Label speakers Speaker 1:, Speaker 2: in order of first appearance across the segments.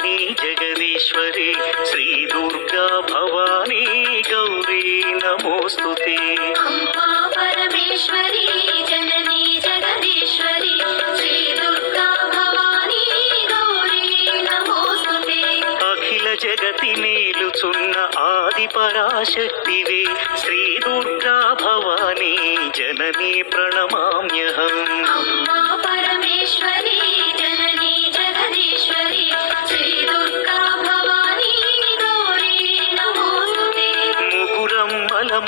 Speaker 1: భవానీ జగదీశ్వరి శ్రీ దుర్గా భవానీ గౌరీ
Speaker 2: నమోస్తు పరమేశ్వరి జననీ జగదీశ్వరి శ్రీ దుర్గా భవానీ గౌరీ నమోస్తు
Speaker 1: అఖిల జగతి ఆది శ్రీ దుర్గా భవానీ జననీ ప్రణమామ్యహం.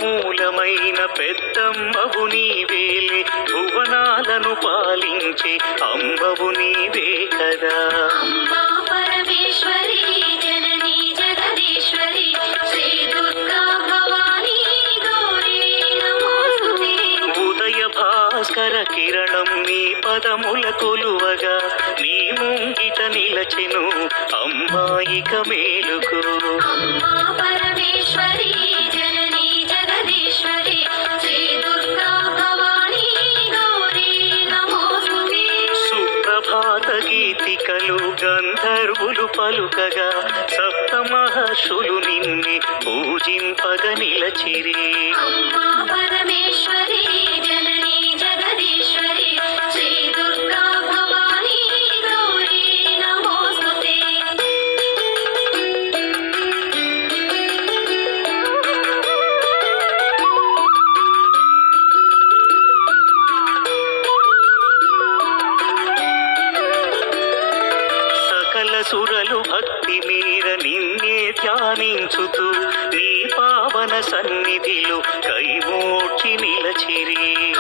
Speaker 1: మూలమైన పెద్దమ్మవు నీవేలే భువనాలను పాలించే అమ్మవు నీవే కదా. భాస్కర కిరణం నీ పదముల కొలువగా నీ ముంగిట నిలచెను అమ్మాయిక మేలుకు.
Speaker 2: అమ్మా పరమేశ్వరి
Speaker 1: గంధర్వులు పలుకగా సప్త మహర్షులు నిన్నే పూజింపగ నిలచిరే.
Speaker 2: పరమేశ్వరి
Speaker 1: సురలు భక్తి మీర నిన్నే ధ్యానించుతూ నీ పావన సన్నిధిలో కైమోక్షి నిలచిరి.